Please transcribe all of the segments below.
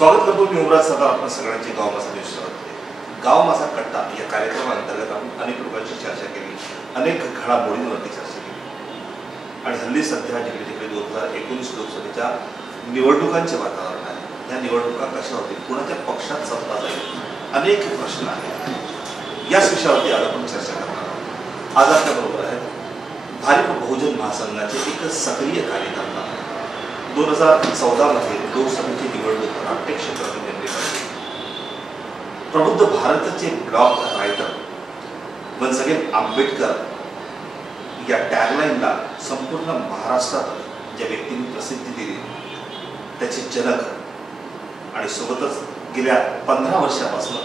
स्वागत करतो मी उमराज सरदार आपण सगळ्यांचे गाव माझा न्यूज गाव माझा कट्टा या कार्यक्रमाअंतर्गत आपण अनेक लोकांची चर्चा केली, अनेक घडामोडींवरती चर्चा केली आणि हल्ली सध्या जिकडे तिकडे 2019 लोकसभेच्या निवडणुकांचे वातावरण आहे. या निवडणुका कशा होतील, कुणाच्या पक्षात सत्ता जाईल, अनेक प्रश्न आहेत. याच विषयावरती आज आपण चर्चा करणार आहोत. आज आपल्याबरोबर आहेत भारिप बहुजन महासंघाचे एक सक्रिय कार्यकर्ता, 2014 मध्ये लोकसभेची निवडणूक नाट्य क्षेत्रातून नेमले पाहिजे, प्रबुद्ध भारतचे blog writer, once again Ambedkar या टॅगलाईनला संपूर्ण महाराष्ट्रात ज्या व्यक्तींनी प्रसिद्धी दिली त्याचे जनक आणि सोबतच गेल्या 15 वर्षापासून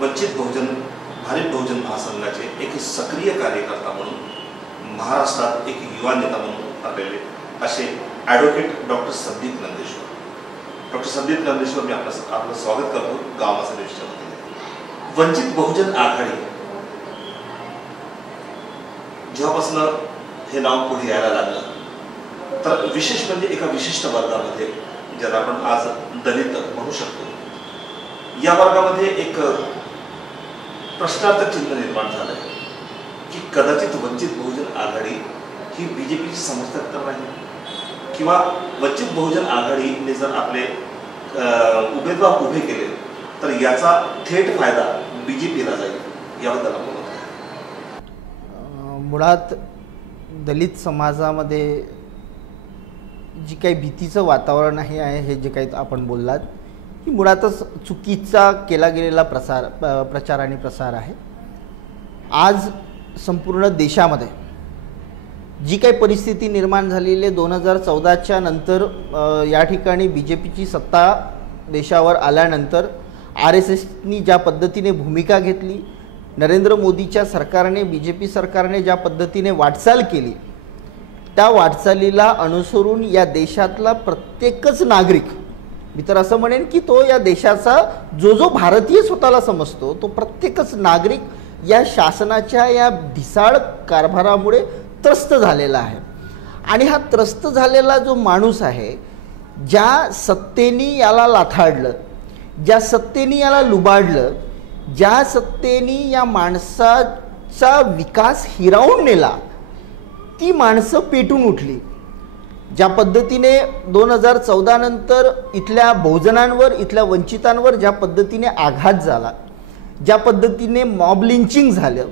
वंचित बहुजन भारिप बहुजन महासंघाचे एक सक्रिय कार्यकर्ता म्हणून महाराष्ट्रात एक युवा नेता म्हणून आलेले असे advocate doctor Sandeep Nandeshwar. Doctor Sandeep Nandeshwar मी आपलं स्वागत करतो गाव माझा न्यूजच्या वतीने. वंचित बहुजन आघाडी जेव्हापासून हे नाव पुढे यायला लागलं तर विशेष म्हणजे एका विशिष्ट वर्गामध्ये ज्याला आपण आज दलित म्हणू शकतो, या वर्गामध्ये एक प्रश्नार्थक चिन्ह निर्माण झालंय की कदाचित वंचित बहुजन आघाडी ही बीजेपीची समर्थक तर नाही, किंवा वंचित बहुजन आघाडीने जर आपले उमेदवार उभे केले तर याचा थेट फायदा बीजेपीला जाईल, याबद्दल आपण बोलत आहे. मुळात दलित समाजामध्ये जी काही भीतीचं वातावरण आहे हे जे काही आपण बोललात ही मुळातच चुकीचा केला गेलेला प्रचार आणि प्रसार आहे. आज संपूर्ण देशामध्ये जी काही परिस्थिती निर्माण झालेली 2014च्या नंतर या ठिकाणी बीजेपीची सत्ता देशावर आल्यानंतर RSSनी ज्या पद्धतीने भूमिका घेतली, नरेंद्र मोदीच्या सरकारने बीजेपी सरकारने ज्या पद्धतीने वाटचाल केली, त्या वाटचालीला अनुसरून या देशातला प्रत्येकच नागरिक, मी तर असं म्हणेन की तो या देशाचा जो भारतीय स्वतःला समजतो तो प्रत्येकच नागरिक या शासनाच्या या ढिसाळ कारभारामुळे त्रस्त झालेला आहे. आणि हा त्रस्त झालेला जो माणूस आहे, ज्या सत्तेनी याला लाथाडलं, ज्या सत्तेनी याला लुबाडलं, ज्या सत्तेनी या माणसाचा विकास हिरावून नेला, ती माणसं पेटून उठली. ज्या पद्धतीने 2014 नंतर इथल्या बहुजनांवर, इथल्या वंचितांवर ज्या पद्धतीने आघात झाला, ज्या पद्धतीने मॉब लिंचिंग झालं,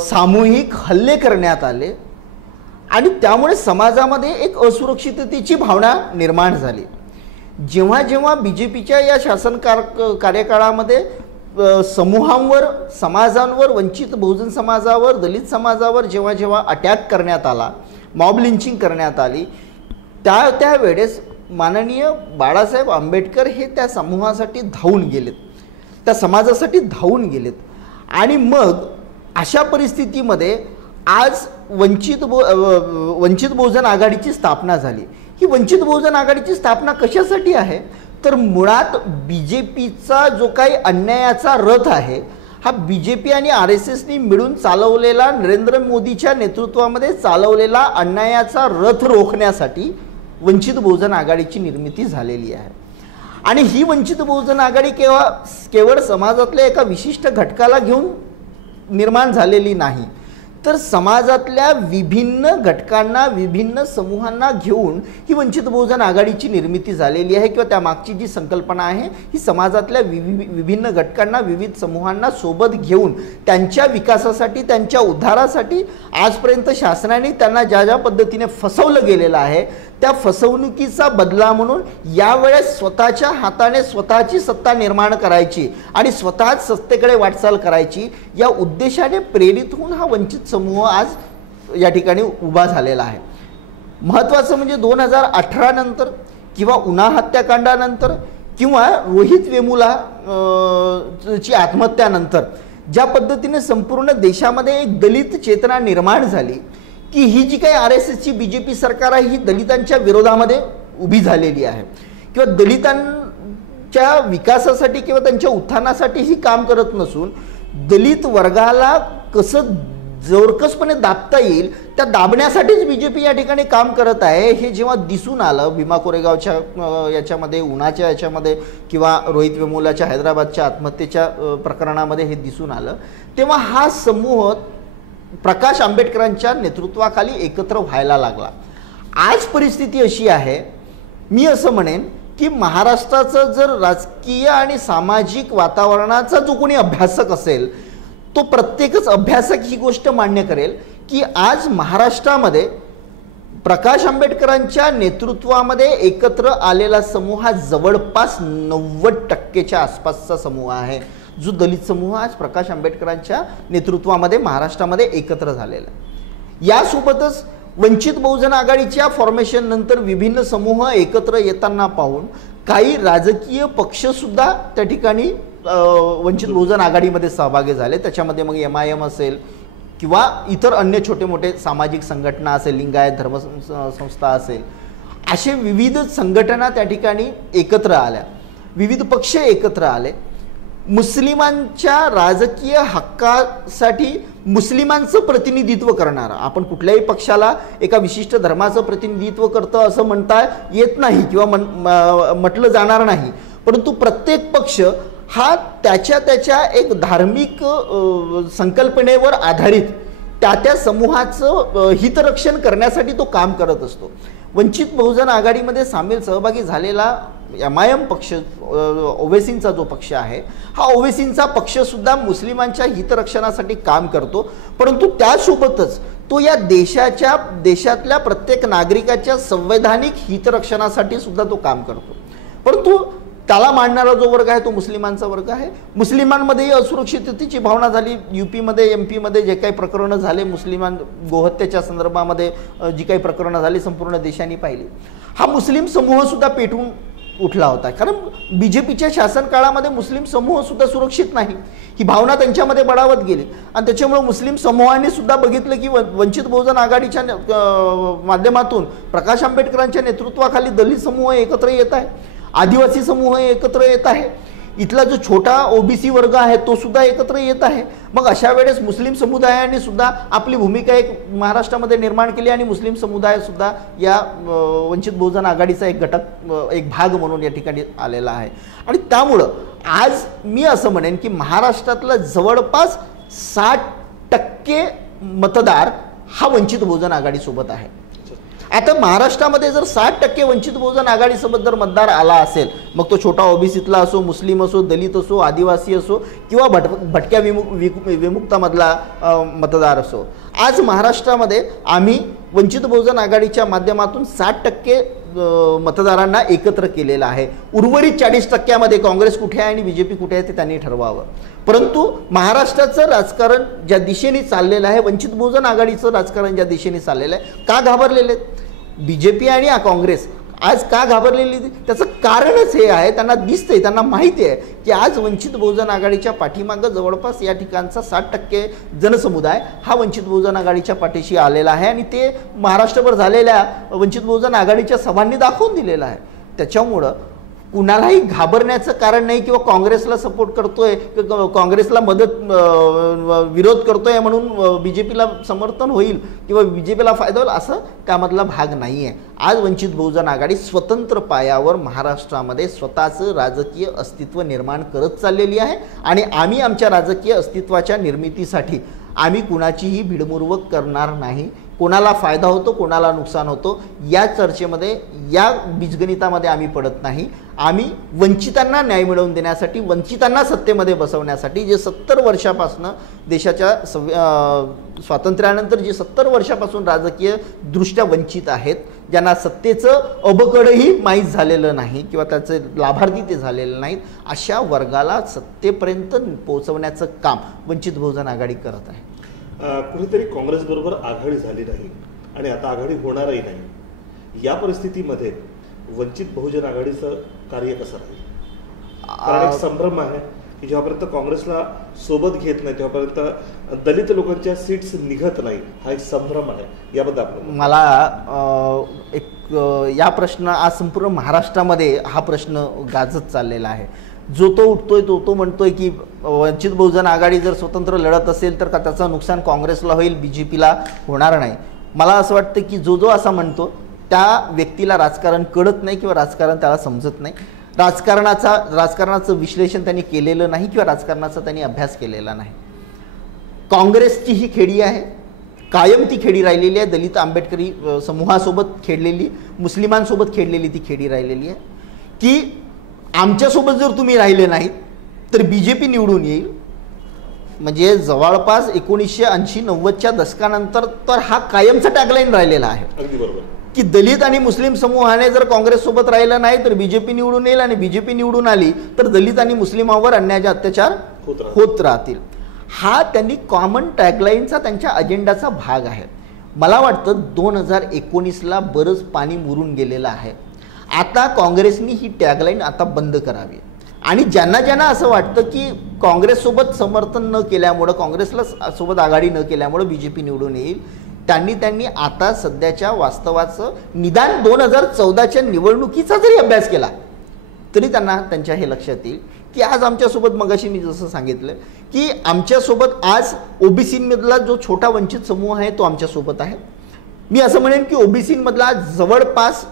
सामूहिक हल्ले करण्यात आले आणि त्यामुळे समाजामध्ये एक असुरक्षिततेची भावना निर्माण झाली. जेव्हा जेव्हा बीजेपीच्या या शासन कार्यकाळामध्ये समूहांवर, समाजांवर, वंचित बहुजन समाजावर, दलित समाजावर जेव्हा जेव्हा अटॅक करण्यात आला, मॉब लिंचिंग करण्यात आली, त्या वेळेस माननीय बाळासाहेब आंबेडकर हे त्या समूहासाठी धावून गेलेत, त्या समाजासाठी धावून गेलेत. आणि मग अशा परिस्थितीमध्ये आज वंचित बहुजन आघाडीची स्थापना झाली. ही वंचित बहुजन आघाडीची स्थापना कशासाठी आहे तर मुळात बीजेपीचा जो काही अन्यायाचा रथ आहे, हा बीजेपी आणि RSSनी मिळून चालवलेला, नरेंद्र मोदीच्या नेतृत्वामध्ये चालवलेला अन्यायाचा रथ रोखण्यासाठी वंचित बहुजन आघाडीची निर्मिती झालेली आहे. आणि ही वंचित बहुजन आघाडी केवळ समाजातल्या एका विशिष्ट घटकाला घेऊन निर्माण झालेली नाही, तर समाजातल्या विभिन्न घटकांना, विभिन्न समूहांना घेऊन ही वंचित बहुजन आघाडीची निर्मिती झालेली आहे. किंवा त्यामागची जी संकल्पना आहे ही समाजातल्या विभिन्न घटकांना, विविध समूहांना सोबत घेऊन त्यांच्या विकासासाठी, त्यांच्या उद्धारासाठी आजपर्यंत शासनाने त्यांना ज्या ज्या पद्धतीने फसवलं गेलेलं आहे, त्या फसवणुकीचा बदला म्हणून यावेळेस स्वतःच्या हाताने स्वतःची सत्ता निर्माण करायची आणि स्वतःच सत्तेकडे वाटचाल करायची, या उद्देशाने प्रेरित होऊन हा वंचित समूह आज या ठिकाणी उभा झालेला आहे. महत्त्वाचं म्हणजे 2018 नंतर किंवा उन्हा हत्याकांडानंतर किंवा रोहित वेमुला ची आत्महत्यानंतर ज्या पद्धतीने संपूर्ण देशामध्ये एक दलित चेतना निर्माण झाली की ही जी काही RSSची बीजेपी सरकार आहे ही दलितांच्या विरोधामध्ये उभी झालेली आहे, किंवा दलितांच्या विकासासाठी किंवा त्यांच्या उत्थानासाठी ही काम करत नसून दलित वर्गाला कसं जोरकसपणे दाबता येईल त्या दाबण्यासाठीच बीजेपी या ठिकाणी काम करत आहे हे जेव्हा दिसून आलं भीमा कोरेगावच्या याच्यामध्ये, उन्हाच्या याच्यामध्ये किंवा रोहित वेमुलाच्या हैदराबादच्या आत्महत्येच्या प्रकरणामध्ये हे दिसून आलं, तेव्हा हा समूह प्रकाश आंबेडकरांच्या नेतृत्वाखाली एकत्र व्हायला लागला. आज परिस्थिती अशी आहे, मी असं म्हणेन की महाराष्ट्राचं जर राजकीय आणि सामाजिक वातावरणाचा जो कोणी अभ्यासक असेल तो प्रत्येकच अभ्यासक ही गोष्ट मान्य करेल की आज महाराष्ट्रामध्ये प्रकाश आंबेडकरांच्या नेतृत्वामध्ये एकत्र आलेला समूह हा जवळपास 90% आसपासचा समूह आहे, जो दलित समूह आज प्रकाश आंबेडकरांच्या नेतृत्वामध्ये महाराष्ट्रामध्ये एकत्र झालेला. यासोबतच वंचित बहुजन आघाडीच्या फॉर्मेशन नंतर विभिन्न समूह एकत्र येताना पाहून काही राजकीय पक्षसुद्धा त्या ठिकाणी वंचित बहुजन आघाडीमध्ये सहभागी झाले. त्याच्यामध्ये मग MIM असेल किंवा इतर अन्य छोटे मोठे सामाजिक संघटना असेल, लिंगायत धर्म संस्था असेल, असे विविध संघटना त्या ठिकाणी एकत्र आल्या, विविध पक्ष एकत्र आले. मुस्लिमांच्या राजकीय हक्कासाठी मुस्लिमांचं प्रतिनिधित्व करणारा, आपण कुठल्याही पक्षाला एका विशिष्ट धर्माचं प्रतिनिधित्व करतं असं म्हणता येत नाही किंवा म्हटलं जाणार नाही, परंतु प्रत्येक पक्ष हा त्याच्या एक धार्मिक संकल्पनेवर आधारित त्या समूहाचं हितरक्षण करण्यासाठी तो काम करत असतो. वंचित बहुजन आघाडीमध्ये सहभागी झालेला MIM पक्ष, ओवेसींचा जो पक्ष आहे, हा ओवेसींचा पक्षसुद्धा मुस्लिमांच्या हितरक्षणासाठी काम करतो, परंतु त्यासोबतच तो या देशातल्या प्रत्येक नागरिकाच्या संवैधानिक हितरक्षणासाठी सुद्धा तो काम करतो. परंतु त्याला मांडणारा जो वर्ग आहे तो मुस्लिमांचा वर्ग आहे. मुस्लिमांमध्येही असुरक्षिततेची भावना झाली. UPमध्ये MP मध्ये जे काही प्रकरणं झाले, मुस्लिमान गोहत्येच्या संदर्भामध्ये जी काही प्रकरणं झाली संपूर्ण देशाने पाहिली. हा मुस्लिम समूह सुद्धा पेटून उठला होता, कारण BJPच्या शासन काळामध्ये मुस्लिम समूह सुद्धा सुरक्षित नाही ही भावना त्यांच्यामध्ये बळावत गेली आणि त्याच्यामुळे मुस्लिम समूहाने सुद्धा बघितलं की वंचित बहुजन आघाडीच्या माध्यमातून प्रकाश आंबेडकरांच्या नेतृत्वाखाली दलित समूह एकत्र येत आहे, आदिवासी समूह एकत्र येत आहे, इथला जो छोटा OBC वर्ग आहे तो सुद्धा एकत्र येत आहे. मग अशा वेळेस मुस्लिम समुदायाने सुद्धा आपली भूमिका एक महाराष्ट्रामध्ये निर्माण केली आणि मुस्लिम समुदाय सुद्धा या वंचित बहुजन आघाडीचा एक घटक, एक भाग म्हणून या ठिकाणी आलेला आहे. आणि त्यामुळं आज मी असं म्हणेन की महाराष्ट्रातला जवळपास 60% मतदार हा वंचित बहुजन आघाडीसोबत आहे. आता महाराष्ट्रामध्ये जर 60% वंचित बहुजन आघाडीसोबत जर मतदार आला असेल, मग तो छोटा OBCतला असो, मुस्लिम असो, दलित असो, आदिवासी असो किंवा भटक्या विमुक्तामधला मतदार असो, आज महाराष्ट्रामध्ये आम्ही वंचित बहुजन आघाडीच्या माध्यमातून 60% मतदारांना एकत्र केलेलं आहे. उर्वरित 40%मध्ये काँग्रेस कुठे आहे आणि BJP कुठे आहे ते त्यांनी ठरवावं. परंतु महाराष्ट्राचं राजकारण ज्या दिशेने चाललेलं आहे, वंचित बहुजन आघाडीचं राजकारण ज्या दिशेने चाललेलं आहे, का घाबरलेले BJP आणि काँग्रेस आज का घाबरलेली, त्याचं कारणच हे आहे, त्यांना दिसतंय, त्यांना माहिती आहे की आज वंचित बहुजन आघाडीच्या पाठीमागं जवळपास या ठिकाणचा 60% जनसमुदाय हा वंचित बहुजन आघाडीच्या पाठीशी आलेला आहे आणि ते महाराष्ट्रभर झालेल्या वंचित बहुजन आघाडीच्या सभांनी दाखवून दिलेलं आहे. त्याच्यामुळं कुणालाही घाबरण्याचं कारण नाही किंवा काँग्रेसला सपोर्ट करतोय, काँग्रेसला विरोध करतोय म्हणून BJPला समर्थन होईल किंवा BJPला फायदा होईल असं त्यामधला भाग नाही आहे. आज वंचित बहुजन आघाडी स्वतंत्र पायावर महाराष्ट्रामध्ये स्वतःचं राजकीय अस्तित्व निर्माण करत चाललेली आहे आणि आम्ही आमच्या राजकीय अस्तित्वाच्या निर्मितीसाठी आम्ही कुणाचीही भिडमुरवक करणार नाही. कोणाला फायदा होतो, कोणाला नुकसान होतो या चर्चेमध्ये, या बीजगणितामध्ये आम्ही पडत नाही. आम्ही वंचितांना न्याय मिळवून देण्यासाठी, वंचितांना सत्तेमध्ये बसवण्यासाठी, जे 70 वर्षापासून देशाच्या स्वातंत्र्यानंतर जे 70 वर्षापासून राजकीय दृष्ट्या वंचित आहेत, ज्यांना सत्तेचं अबकडही माहीत झालेलं नाही किंवा त्याचे लाभार्थी ते झालेले नाहीत, अशा वर्गाला सत्तेपर्यंत पोहोचवण्याचं काम वंचित बहुजन आघाडी करत आहे. कुठेतरी काँग्रेसबरोबर आघाडी झाली नाही आणि आता आघाडी होणारही नाही. या परिस्थितीमध्ये वंचित बहुजन आघाडीचं कार्य कसं राहील? कारण एक संभ्रम आहे की जेव्हापर्यंत काँग्रेसला सोबत घेत नाही तेव्हापर्यंत दलित लोकांच्या सीट्स निघत नाही, हा एक संभ्रम आहे. याबद्दल मला या प्रश्न आज संपूर्ण महाराष्ट्रामध्ये हा प्रश्न गाजत चाललेला आहे. जो तो उठतोय तो म्हणतोय की वंचित बहुजन आघाडी जर स्वतंत्र लढत असेल तर का त्याचं नुकसान काँग्रेसला होईल, BJPला होणार नाही. मला असं वाटतं की जो जो असा म्हणतो त्या व्यक्तीला राजकारण कळत नाही किंवा राजकारण त्याला समजत नाही. राजकारणाचं विश्लेषण त्यांनी केलेलं नाही किंवा राजकारणाचा त्यांनी अभ्यास केलेला नाही. काँग्रेसची ही खेडी आहे, कायम ती खेडी राहिलेली आहे. दलित आंबेडकरी समूहासोबत खेळलेली, मुस्लिमांसोबत खेळलेली ती खेडी राहिलेली आहे की आमच्यासोबत जर तुम्ही राहिले नाहीत तर BJP निवडून येईल. म्हणजे जवळपास 1980-90च्या दशकानंतर तर हा कायमचा टॅगलाईन राहिलेला आहे. अगदी बरोबर की दलित आणि मुस्लिम समूहाने जर काँग्रेससोबत राहिलं नाही तर BJP निवडून येईल आणि BJP निवडून आली तर दलित आणि मुस्लिमांवर अन्याय अत्याचार होत राहतील. हा त्यांनी कॉमन टॅगलाईनचा त्यांच्या अजेंडाचा भाग आहे. मला वाटतं 2019ला बरंच पाणी मुरून गेलेलं आहे. आता काँग्रेसनी ही टॅगलाईन आता बंद करावी आणि ज्यांना ज्यांना असं वाटतं की काँग्रेससोबत समर्थन न केल्यामुळं, काँग्रेसला सोबत आघाडी न केल्यामुळं BJP निवडून येईल, त्यांनी आता सध्याच्या वास्तवाचं निदान 2014च्या निवडणुकीचा जरी अभ्यास केला तरी त्यांना त्यांच्या हे लक्षात येईल की आज आमच्यासोबत, मगाशी मी जसं सांगितलं की आमच्यासोबत आज OBCमधला जो छोटा वंचित समूह आहे तो आमच्यासोबत आहे. मी असं म्हणेन की OBCमधला जवळपास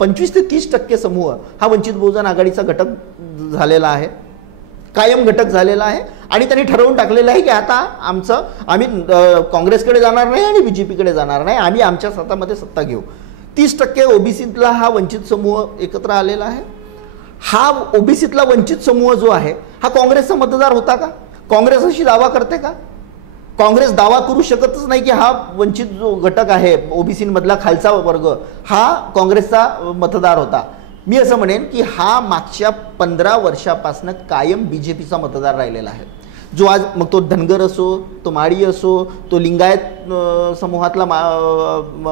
25 ते 30% समूह हा वंचित बहुजन आघाडीचा घटक झालेला आहे, कायम घटक झालेला आहे आणि त्यांनी ठरवून टाकलेलं आहे की आता आम्ही काँग्रेसकडे जाणार नाही आणि BJPकडे जाणार नाही, आम्ही आमच्या हातामध्ये सत्ता घेऊ. 30% OBCतला हा वंचित समूह एकत्र आलेला आहे. हा OBCतला वंचित समूह जो आहे हा काँग्रेसचा मतदार होता का? काँग्रेस अशी दावा करते का? काँग्रेस दावा करू शकतच नाही की हा वंचित जो घटक आहे OBCमधला खालचा वर्ग हा काँग्रेसचा मतदार होता. मी असं म्हणेन की हा मागच्या 15 वर्षापासून कायम BJPचा मतदार राहिलेला आहे. जो आज मग तो धनगर असो, तो माळी असो, तो लिंगायत समूहातला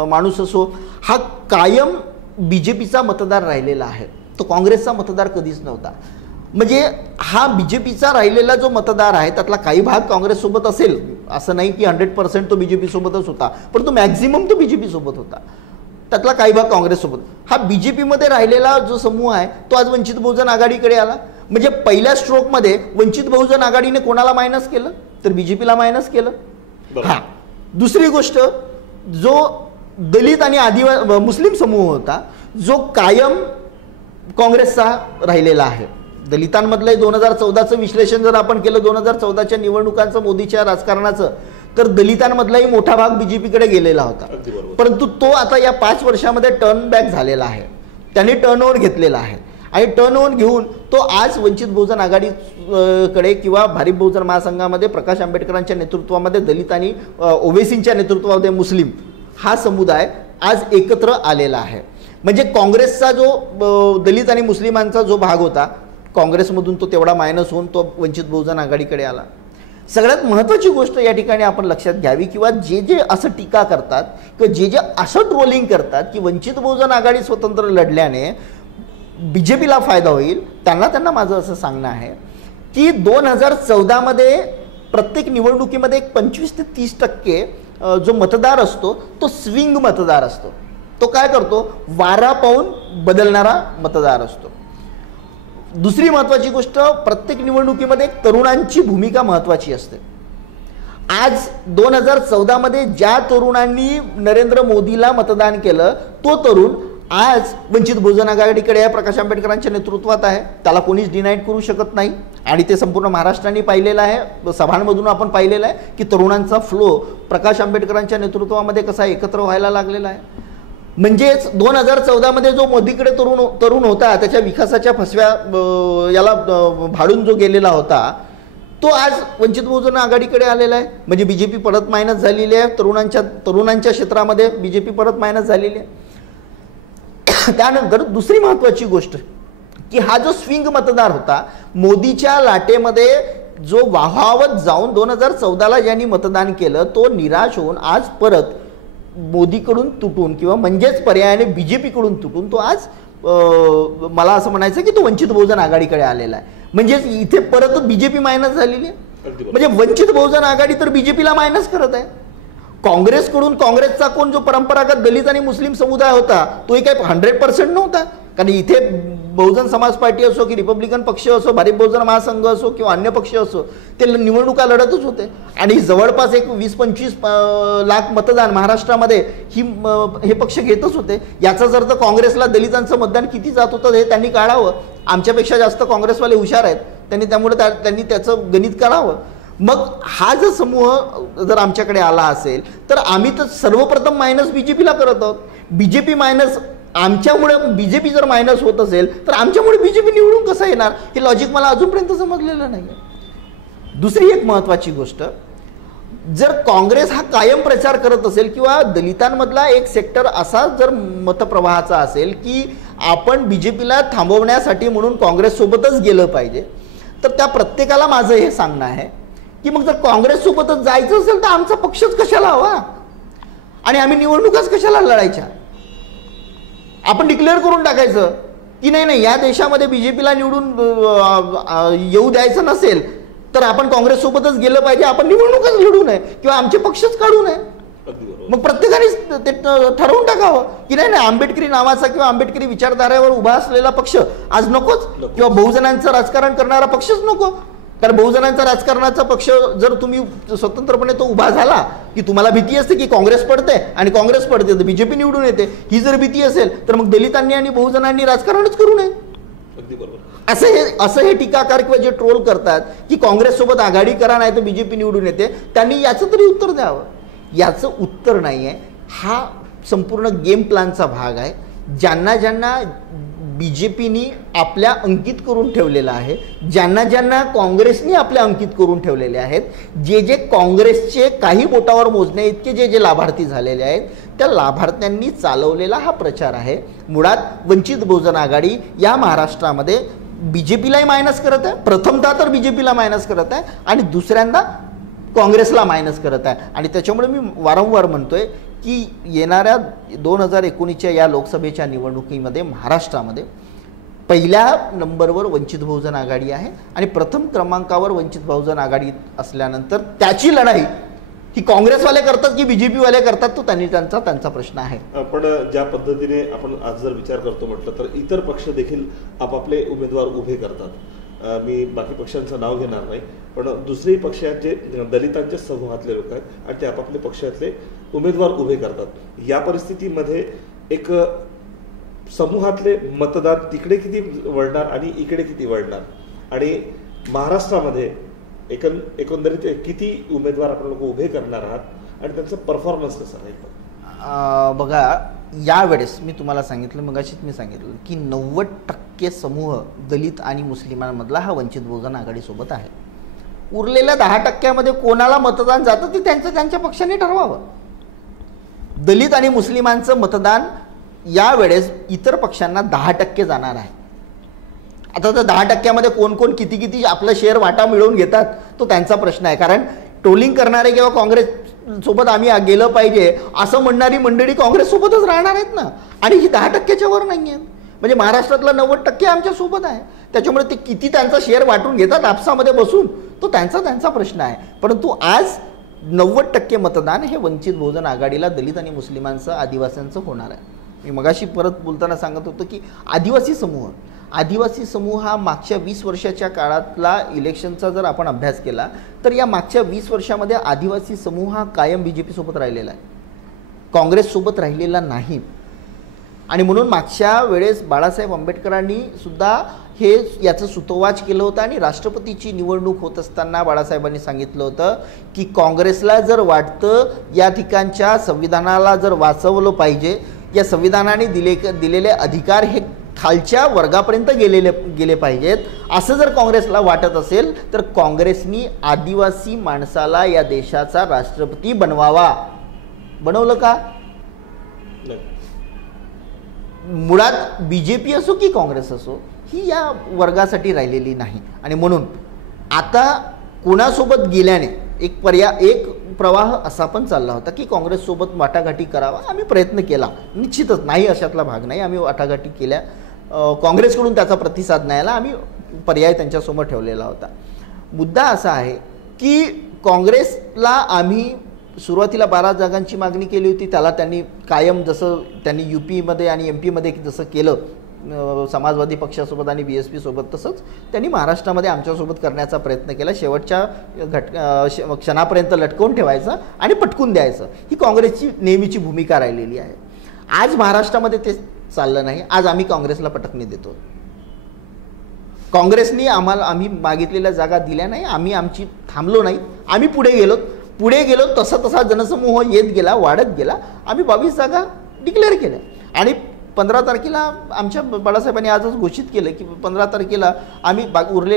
माणूस असो, हा कायम BJPचा मतदार राहिलेला आहे. तो काँग्रेसचा मतदार कधीच नव्हता. म्हणजे हा BJPचा राहिलेला जो मतदार आहे त्यातला काही भाग काँग्रेससोबत असेल, असं नाही की 100% तो BJP सोबतच होता, परंतु मॅक्झिमम तो BJP सोबत होता. त्यातला काही भाग काँग्रेससोबत. हा BJPमध्ये राहिलेला जो समूह आहे तो आज वंचित बहुजन आघाडीकडे आला. म्हणजे पहिल्या स्ट्रोकमध्ये वंचित बहुजन आघाडीने कोणाला मायनस केलं तर BJPला मायनस केलं. हा दुसरी गोष्ट, जो दलित आणि मुस्लिम समूह होता जो कायम काँग्रेसचा राहिलेला आहे. दलितांमधलं 2014चं विश्लेषण जर आपण केलं, 2014च्या निवडणुकांचं मोदीच्या राजकारणाचं, तर दलितांमधलाही मोठा भाग BJPकडे गेलेला होता. परंतु तो आता या 5 वर्षामध्ये टर्न बॅक झालेला आहे. त्याने टर्नओव्हर घेतलेला आहे आणि टर्नओव्हर घेऊन तो आज वंचित बहुजन आघाडीकडे किंवा भारिप बहुजन महासंघामध्ये प्रकाश आंबेडकरांच्या नेतृत्वामध्ये दलित आणि ओवेसींच्या नेतृत्वामध्ये मुस्लिम हा समुदाय आज एकत्र आलेला आहे. म्हणजे काँग्रेसचा जो दलित आणि मुस्लिमांचा जो भाग होता काँग्रेसमधून तो तेवढा मायनस होऊन तो वंचित बहुजन आघाडीकडे आला. सगळ्यात महत्त्वाची गोष्ट या ठिकाणी आपण लक्षात घ्यावी किंवा जे असं टीका करतात किंवा जे असं ट्रोलिंग करतात की वंचित बहुजन आघाडी स्वतंत्र लढल्याने BJPला फायदा होईल, त्यांना माझं असं सांगणं आहे की 2014मध्ये प्रत्येक निवडणुकीमध्ये एक 25 ते 30% जो मतदार असतो तो स्विंग मतदार असतो. तो काय करतो, वारा पाहून बदलणारा मतदार असतो. दुसरी महत्त्वाची गोष्ट, प्रत्येक निवडणुकीमध्ये तरुणांची भूमिका महत्त्वाची असते. आज 2014मध्ये ज्या तरुणांनी नरेंद्र मोदीला मतदान केलं तो तरुण आज वंचित बहुजन आघाडीकडे आहे, प्रकाश आंबेडकरांच्या नेतृत्वात आहे. त्याला कोणीच डिनाईट करू शकत नाही आणि ते संपूर्ण महाराष्ट्राने पाहिलेलं आहे. सभांमधून आपण पाहिलेलं आहे की तरुणांचा फ्लो प्रकाश आंबेडकरांच्या नेतृत्वामध्ये कसा एकत्र व्हायला लागलेला आहे. म्हणजेच 2014मध्ये जो मोदीकडे तरुण होता, त्याच्या विकासाच्या फसव्या याला भाडून जो गेलेला होता, तो आज वंचित बहुजन आघाडीकडे आलेला आहे. म्हणजे BJP परत मायनस झालेली आहे. तरुणांच्या क्षेत्रामध्ये BJP परत मायनस झालेली आहे. त्यानंतर दुसरी महत्त्वाची गोष्ट की हा जो स्विंग मतदार होता, मोदीच्या लाटेमध्ये जो वाहावत जाऊन 2014ला ज्यांनी मतदान केलं तो निराश होऊन आज परत मोदीकडून तुटून किंवा म्हणजेच पर्यायाने BJPकडून तुटून तो आज मला असं म्हणायचं की तो वंचित बहुजन आघाडीकडे आलेला आहे. म्हणजेच इथे परत BJP मायनस झालेली आहे. म्हणजे वंचित बहुजन आघाडी तर BJPला मायनस करत आहे. काँग्रेसकडून काँग्रेसचा कोण जो परंपरागत दलित आणि मुस्लिम समुदाय होता तोही काही 100% नव्हता, कारण इथे बहुजन समाज पार्टी असो की रिपब्लिकन पक्ष असो, भारिप बहुजन महासंघ असो किंवा अन्य पक्ष असो, ते निवडणुका लढतच होते आणि जवळपास एक 20-25 लाख मतदान महाराष्ट्रामध्ये हे पक्ष घेतच होते. याचाच अर्थ काँग्रेसला दलितांचं मतदान किती जात होतं हे त्यांनी काढावं. आमच्यापेक्षा जास्त काँग्रेसवाले हुशार आहेत, त्यामुळे त्यांनी त्याचं गणित करावं. मग हा जर समूह जर आमच्याकडे आला असेल तर आम्ही तर सर्वप्रथम मायनस बीजेपीला करत आहोत. बीजेपी मायनस आमच्यामुळे बीजेपी जर मायनस होत असेल तर आमच्यामुळे बीजेपी निवडून कसं येणार, हे लॉजिक मला अजूनपर्यंत समजलेलं नाही. दुसरी एक महत्त्वाची गोष्ट, जर काँग्रेस हा कायम प्रचार करत असेल किंवा दलितांमधला एक सेक्टर असा जर मतप्रवाहाचा असेल की आपण बीजेपीला थांबवण्यासाठी म्हणून काँग्रेससोबतच गेलं पाहिजे, तर त्या प्रत्येकाला माझं हे सांगणं आहे की मग जर काँग्रेससोबतच जायचं असेल तर आमचा पक्षच कशाला हवा आणि आम्ही निवडणुकाच कशाला लढायच्या. आपण डिक्लेअर करून टाकायचं की नाही या देशामध्ये बीजेपीला निवडून येऊ द्यायचं नसेल तर आपण काँग्रेससोबतच गेलं पाहिजे, आपण निवडणुकच लढू नये किंवा आमचे पक्षच काढू नये. मग प्रत्येकाने ते ठरवून टाकावं की नाही आंबेडकरी नावाचा किंवा आंबेडकरी विचारधारेवर उभा असलेला पक्ष आज नकोच किंवा बहुजनांचं राजकारण करणारा पक्षच नको. कारण बहुजनांचा राजकारणाचा पक्ष जर तुम्ही स्वतंत्रपणे तो उभा झाला की तुम्हाला भीती असते की काँग्रेस पडते आणि काँग्रेस पडते तर बीजेपी निवडून येते, ही जर भीती असेल तर मग दलितांनी आणि बहुजनांनी राजकारणच करू नये. असं हे टीकाकार किंवा जे ट्रोल करतात की काँग्रेस सोबत आघाडी करा नाही तर बीजेपी निवडून येते, त्यांनी याचं तरी उत्तर द्यावं. याचं उत्तर नाही आहे. हा संपूर्ण गेम प्लॅनचा भाग आहे. ज्यांना बीजेपीनी आपल्या अंकित करून ठेवलेलं आहे, ज्यांना काँग्रेसनी आपल्या अंकित करून ठेवलेले आहेत, जे काँग्रेसचे काही बोटावर मोजण्या इतके जे लाभार्थी झालेले आहेत, त्या लाभार्थ्यांनी चालवलेला हा प्रचार आहे. मुळात वंचित बहुजन आघाडी या महाराष्ट्रामध्ये बीजेपीलाही मायनस करत आहे. प्रथमतः तर बीजेपीला मायनस करत आहे आणि दुसऱ्यांदा काँग्रेसला मायनस करत आहे. आणि त्याच्यामुळे मी वारंवार म्हणतोय की येणाऱ्या 2019च्या या लोकसभेच्या निवडणुकीमध्ये महाराष्ट्रामध्ये पहिल्या नंबरवर वंचित बहुजन आघाडी आहे आणि प्रथम क्रमांकावर वंचित बहुजन आघाडी असल्यानंतर त्याची लढाई ही काँग्रेसवाले करतात की बीजेपीवाले करतात तो त्यांचा प्रश्न आहे. पण ज्या पद्धतीने आपण आज जर विचार करतो म्हटलं तर इतर पक्ष देखील आपापले उमेदवार उभे करतात. मी बाकी पक्षांचं नाव घेणार नाही, पण दुसरेही पक्ष आहेत जे दलितांच्या समूहातले लोक आहेत आणि ते आपापले पक्षातले उमेदवार उभे करतात. या परिस्थितीमध्ये एक समूहातले मतदार तिकडे किती वळणार आणि इकडे किती वळणार आणि महाराष्ट्रामध्ये एकंदरीत किती उमेदवार आपण लोक उभे करणार आहात आणि त्यांचा परफॉर्मन्स कसा राहील. बघा, यावेळेस मी तुम्हाला सांगितलं, मगाशीच मी सांगितलं की 90% समूह दलित आणि मुस्लिमांमधला हा वंचित बहुजन आघाडीसोबत आहे. उरलेल्या 10% कोणाला मतदान जातं ते त्यांच्या पक्षाने ठरवावं. दलित आणि मुस्लिमांचं मतदान यावेळेस इतर पक्षांना 10% जाणार आहे. आता त्या 10% कोण किती आपलं शेअर वाटा मिळवून घेतात तो त्यांचा प्रश्न आहे. कारण ट्रोलिंग करणारे किंवा काँग्रेस सोबत आम्ही गेलं पाहिजे असं म्हणणारी मंडळी काँग्रेस सोबतच राहणार आहेत ना, आणि ही 10%च्या वर नाही आहेत. म्हणजे महाराष्ट्रातला 90% आमच्या सोबत आहे. त्याच्यामुळे ते किती त्यांचा शेअर वाटून घेतात आपसामध्ये बसून तो त्यांचा प्रश्न आहे. परंतु आज 90% मतदान हे वंचित बहुजन आघाडीला दलित आणि मुस्लिमांचं आदिवासींचं होणार आहे. मी मगाशी परत बोलताना सांगत होतो की आदिवासी समूह हा मागच्या 20 वर्षाच्या काळातला इलेक्शनचा जर आपण अभ्यास केला तर या मागच्या 20 वर्षामध्ये आदिवासी समूह हा कायम बीजेपी सोबत राहिलेला आहे, काँग्रेस सोबत राहिलेला नाही. आणि म्हणून मागच्या वेळेस बाळासाहेब आंबेडकरांनी सुद्धा याचं सुतोवाच केलं होतं आणि राष्ट्रपतीची निवडणूक होत असताना बाळासाहेबांनी सांगितलं होतं की काँग्रेसला जर वाटतं या ठिकाणच्या संविधानाला जर वाचवलं पाहिजे, या संविधानाने दिलेले अधिकार हे खालच्या वर्गापर्यंत गेले पाहिजेत, असं जर काँग्रेसला वाटत असेल तर काँग्रेसनी आदिवासी माणसाला या देशाचा राष्ट्रपती बनवावा. बनवलं का? मुळात बीजेपी असो की काँग्रेस असो ही या वर्गासाठी राहिलेली नाही. आणि म्हणून आता कोणासोबत गेल्याने एक प्रवाह असा पण चालला होता की काँग्रेससोबत वाटाघाटी करावा. आम्ही प्रयत्न केला, निश्चितच नाही अशातला भाग नाही, आम्ही वाटाघाटी केल्या. काँग्रेसकडून त्याचा प्रतिसाद नाही आला, आम्ही पर्याय त्यांच्यासमोर ठेवलेला होता. मुद्दा असा आहे की काँग्रेसला आम्ही सुरुवातीला 12 जागांची मागणी केली होती, त्याला त्यांनी कायम जसं त्यांनी UP मध्ये आणि MP मध्ये जसं केलं समाजवादी पक्षासोबत आणि BSP सोबत, तसंच त्यांनी महाराष्ट्रामध्ये आमच्यासोबत करण्याचा प्रयत्न केला. शेवटच्या क्षणापर्यंत लटकवून ठेवायचं आणि पटकून द्यायचं, ही काँग्रेसची नेहमीची भूमिका राहिलेली आहे. आज महाराष्ट्रामध्ये ते चाललं नाही. आज आम्ही काँग्रेसला पटकणी देतो. काँग्रेसनी आम्ही मागितलेल्या जागा दिल्या नाही, आम्ही आमची थांबलो नाही, आम्ही पुढे गेलो तसा तसा जनसमूह येत गेला, वाढत गेला. आम्ही 22 जागा डिक्लेअर केल्या आणि 15 तारखेला आमच्या बाळासाहेबांनी आजच घोषित केलं की 15 तारखेला आम्ही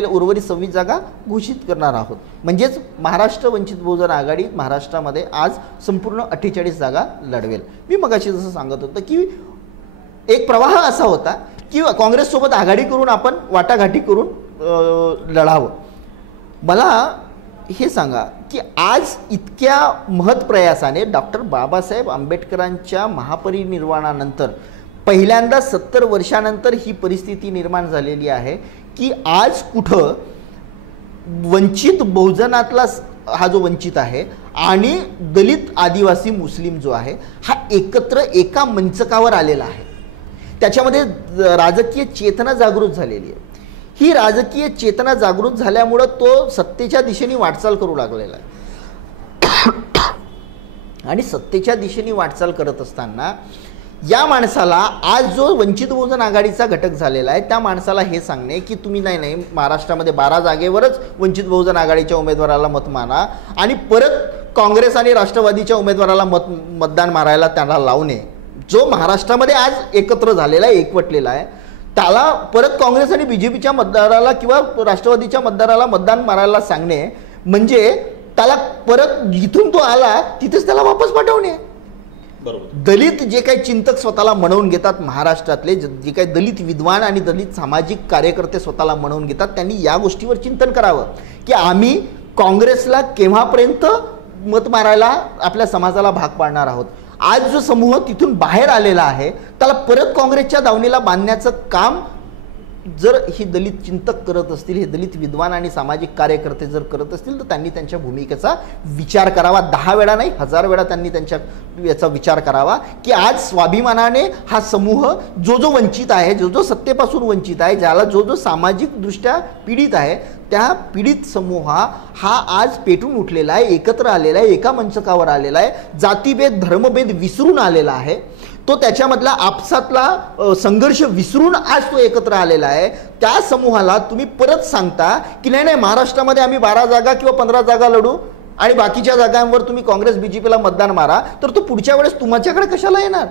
उर्वरित 26 जागा घोषित करणार आहोत. म्हणजेच महाराष्ट्र वंचित बहुजन आघाडी महाराष्ट्रामध्ये आज संपूर्ण 48 जागा लढवेल. मी मगाशी जसं सांगत होतं की एक प्रवाह असा होता की काँग्रेससोबत आघाडी करून आपण वाटाघाटी करून लढावं. मला हे सांगा की आज इतक्या महत्प्रयासाने डॉक्टर बाबासाहेब आंबेडकरांच्या महापरिनिर्वाणानंतर पहिल्यांदा 70 वर्षानंतर ही परिस्थिती निर्माण झालेली आहे की आज कुठं वंचित बहुजनातला हा जो वंचित आहे आणि दलित आदिवासी मुस्लिम जो आहे हा एकत्र एका मंचकावर आलेला आहे. त्याच्यामध्ये राजकीय चेतना जागृत झालेली आहे. ही राजकीय चेतना जागृत झाल्यामुळं तो सत्तेच्या दिशेने वाटचाल करू लागलेला आहे. आणि सत्तेच्या दिशेने वाटचाल करत असताना या माणसाला आज जो वंचित बहुजन आघाडीचा घटक झालेला आहे त्या माणसाला हे सांगणे की तुम्ही नाही महाराष्ट्रामध्ये 12 जागेवरच वंचित बहुजन आघाडीच्या उमेदवाराला मत मारा आणि परत काँग्रेस आणि राष्ट्रवादीच्या उमेदवाराला मतदान मारायला त्यांना लावणे, जो महाराष्ट्रामध्ये आज एकत्र झालेला आहे, एकवटलेला आहे, त्याला परत काँग्रेस आणि BJPच्या मतदाराला किंवा राष्ट्रवादीच्या मतदाराला मतदान मारायला सांगणे म्हणजे त्याला परत जिथून तो आला तिथेच त्याला वापस पाठवणे. दलित जे काही चिंतक स्वतःला म्हणवून घेतात महाराष्ट्रातले, जे काही दलित विद्वान आणि दलित सामाजिक कार्यकर्ते स्वतःला म्हणवून घेतात, त्यांनी या गोष्टीवर चिंतन करावं की आम्ही काँग्रेसला केव्हापर्यंत मत मारायला आपल्या समाजाला भाग पाडणार आहोत. आज जो समूह तिथून बाहेर आलेला आहे त्याला परत काँग्रेसच्या दावणीला बांधण्याचं काम जर ही दलित चिंतक करत असतील, हे दलित विद्वान आणि सामाजिक कार्यकर्ते जर करत असतील तर त्यांनी त्यांच्या भूमिकेचा विचार करावा. 10 वेळा नाही 1000 वेळा त्यांनी त्यांच्या याचा विचार करावा की आज स्वाभिमानाने हा समूह जो वंचित आहे, जो सत्तेपासून वंचित आहे, ज्याला जो सामाजिकदृष्ट्या पीडित आहे, त्या पीडित समूह हा आज पेटून उठलेला आहे, एकत्र आलेला आहे, एका मंचकावर आलेला आहे, जातीभेद धर्मभेद विसरून आलेला आहे. तो त्याच्यामधला आपसातला संघर्ष विसरून आज तो एकत्र आलेला आहे. त्या समूहाला तुम्ही परत सांगता की नाही महाराष्ट्रामध्ये आम्ही 12 जागा किंवा 15 जागा लढू आणि बाकीच्या जागांवर तुम्ही काँग्रेस BJPला मतदान मारा, तर तो पुढच्या वेळेस तुमच्याकडे कशाला येणार?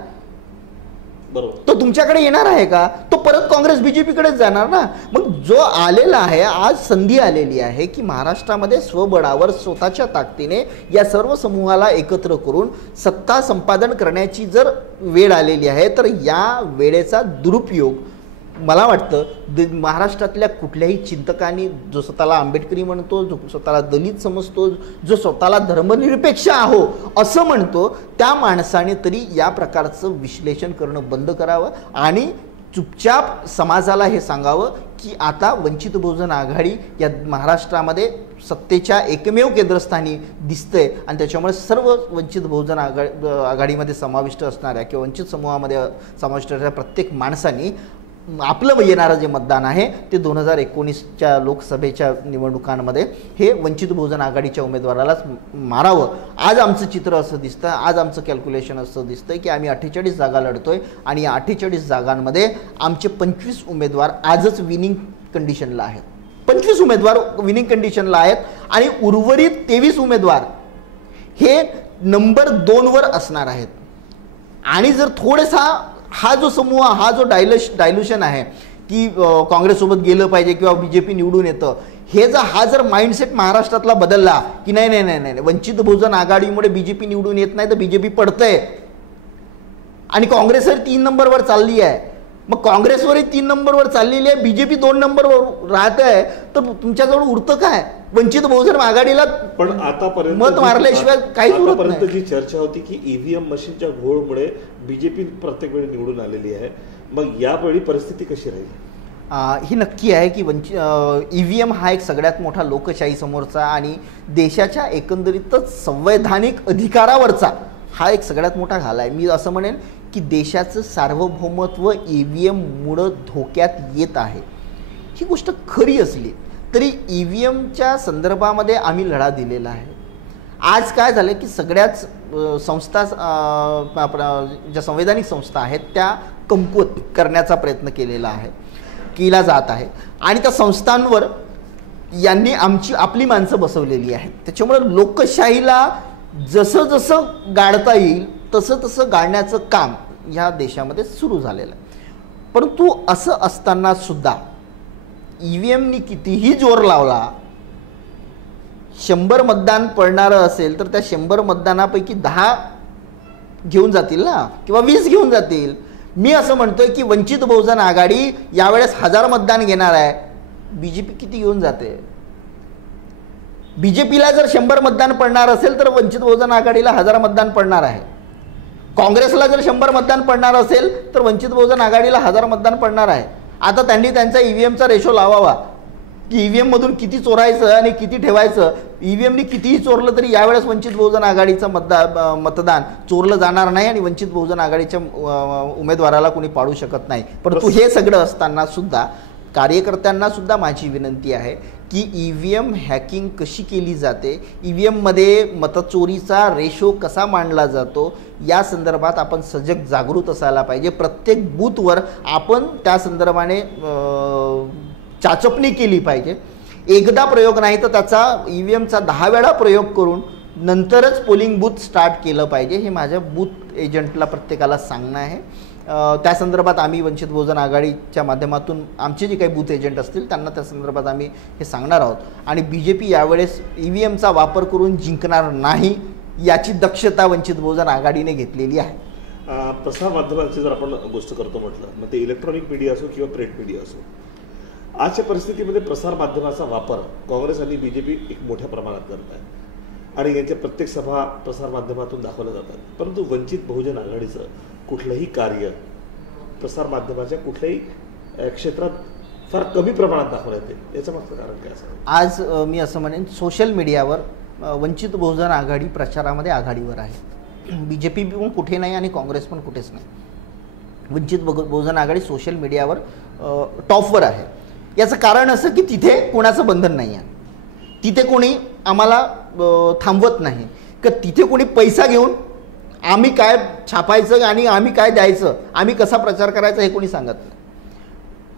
बरोबर, तो तुमच्याकडे येणार आहे का? तो परत काँग्रेस BJPकडेच जाणार ना. मग जो आलेला आहे, आज संधी आलेली आहे की महाराष्ट्रामध्ये स्वबळावर स्वतःच्या ताकदीने या सर्व समूहाला एकत्र करून सत्ता संपादन करण्याची जर वेळ आलेली आहे, तर या वेळेचा दुरुपयोग मला वाटतं महाराष्ट्रातल्या कुठल्याही चिंतकांनी, जो स्वतःला आंबेडकरी म्हणतो, जो स्वतःला दलित समजतो, जो स्वतःला धर्मनिरपेक्ष आहो असं म्हणतो, त्या माणसाने तरी या प्रकारचं विश्लेषण करणं बंद करावं आणि चुपचाप समाजाला हे सांगावं की आता वंचित बहुजन आघाडी या महाराष्ट्रामध्ये सत्तेच्या एकमेव केंद्रस्थानी दिसतंय आणि त्याच्यामुळे सर्व वंचित बहुजन आघाडीमध्ये समाविष्ट असणाऱ्या किंवा वंचित समूहामध्ये समाविष्ट असणाऱ्या प्रत्येक माणसांनी आपलं येणारं जे मतदान आहे ते 2019च्या लोकसभेच्या निवडणुकांमध्ये हे वंचित बहुजन आघाडीच्या उमेदवारालाच मारावं. आज आमचं चित्र असं दिसतं, आज आमचं कॅल्क्युलेशन असं दिसतं की आम्ही 48 जागा लढतोय आणि या 48 जागांमध्ये आमचे 25 उमेदवार आजच विनिंग कंडिशनला आहेत. 25 उमेदवार विनिंग कंडिशनला आहेत आणि उर्वरित 23 उमेदवार हे नंबर 2वर असणार आहेत. आणि जर थोडासा हा जो समूह, हा जो डायल्युशन आहे की काँग्रेससोबत गेलं पाहिजे किंवा BJP निवडून येतं, हा जर माइंडसेट महाराष्ट्रातला बदलला की नाही वंचित बहुजन आघाडीमुळे BJP निवडून येत नाही तर BJP पडतंय आणि काँग्रेसवर 3 नंबरवर चालली आहे, मग काँग्रेसवरही 3 नंबरवर चाललेली आहे, BJP 2 नंबरवर राहत आहे, तर तुमच्याजवळ उरतं काय? वंचित बहुजन आघाडीला पण आतापर्यंत मत मारल्याशिवाय काहीच उरत नाही. जी चर्चा होती की EVM मशीनच्या घोळमुळे BJP प्रत्येक वेळी निवडून आलेली आहे, मग यावेळी परिस्थिती कशी राहील? ही नक्की आहे की EVM हा एक सगळ्यात मोठा लोकशाही समोरचा आणि देशाच्या एकंदरीतच संवैधानिक अधिकारावरचा हा एक सगळ्यात मोठा घाला आहे. मी असं म्हणेन की देशाचं सार्वभौमत्व EVMमुळं धोक्यात येत आहे, ही गोष्ट खरी असली तरी EVMच्या संदर्भामध्ये आम्ही लढा दिलेला आहे. आज काय झालं की सगळ्याच संस्था ज्या संवैधानिक संस्था आहेत त्या कमकुवत करण्याचा प्रयत्न केला जात आहे आणि त्या संस्थांवर यांनी आपली माणसं बसवलेली आहेत. त्याच्यामुळे लोकशाहीला जसं जसं गाडता येईल तसं तसं गाडण्याचं काम ह्या देशामध्ये सुरू झालेलं आहे. परंतु असं असताना सुद्धा EVMनी कितीही जोर लावला, 100 मतदान पडणारं असेल तर त्या 100 मतदानापैकी 10 घेऊन जातील ना, किंवा 20 घेऊन जातील. मी असं म्हणतोय की वंचित बहुजन आघाडी यावेळेस 1000 मतदान घेणार आहे. BJP किती घेऊन जाते? BJPला जर 100 मतदान पडणार असेल तर वंचित बहुजन आघाडीला 1000 मतदान पडणार आहे. काँग्रेसला जर 100 मतदान पडणार असेल तर वंचित बहुजन आघाडीला 1000 मतदान पडणार आहे. आता त्यांनी त्यांचा EVMचा रेशो लावावा की EVMमधून किती चोरायचं आणि किती ठेवायचं. EVMनी कितीही चोरलं तरी यावेळेस वंचित बहुजन आघाडीचं मतदान चोरलं जाणार नाही आणि वंचित बहुजन आघाडीच्या उमेदवाराला कोणी पाडू शकत नाही. परंतु हे सगळं असताना सुद्धा कार्यकर्त्यांना सुद्धा माझी विनंती आहे की EVM हॅकिंग कशी केली जाते, EVMमध्ये मतचोरीचा रेशो कसा मांडला जातो, या संदर्भात आपण सजग जागृत असायला पाहिजे. प्रत्येक बूथवर आपण त्या संदर्भाने चाचपणी केली पाहिजे. एकदा प्रयोग नाही तर त्याचा EVMचा 10 वेळा प्रयोग करून नंतरच पोलिंग बूथ स्टार्ट केलं पाहिजे. हे माझ्या बूथ एजंटला प्रत्येकाला सांगणं आहे. त्या संदर्भात आम्ही वंचित बहुजन आघाडीच्या माध्यमातून आमचे जे काही बूथ एजंट असतील त्यांना त्या संदर्भात आम्ही हे सांगणार आहोत. आणि BJP यावेळेस EVMचा वापर करून जिंकणार नाही याची दक्षता वंचित बहुजन आघाडीने घेतलेली आहे. प्रसार माध्यमांची जर आपण गोष्ट करतो म्हटलं, मग ते इलेक्ट्रॉनिक मीडिया असो किंवा प्रिंट मीडिया असो, आजच्या परिस्थितीमध्ये प्रसार माध्यमाचा वापर काँग्रेस आणि BJP एक मोठ्या प्रमाणात करत आहे आणि यांच्या प्रत्येक सभा प्रसार माध्यमातून दाखवल्या जातात. परंतु वंचित बहुजन आघाडीचं कुठलंही कार्य प्रसार माध्यमाच्या कुठल्याही क्षेत्रात फार कमी प्रमाणात दाखवण्यात येते. याचं मागचं कारण काय असेल? आज मी असं म्हणेन सोशल मीडियावर वंचित बहुजन आघाडी प्रचारामध्ये आघाडीवर आहे. BJP पण कुठे नाही आणि काँग्रेस पण कुठेच नाही. वंचित बहुजन आघाडी सोशल मीडियावर टॉपवर आहे. याचं कारण असं की तिथे कोणाचं बंधन नाही आहे, तिथे कोणी आम्हाला थांबवत नाही, की तिथे कोणी पैसा घेऊन आम्ही काय छापायचं आणि आम्ही काय द्यायचं, आम्ही कसा प्रचार करायचा हे कोणी सांगत नाही.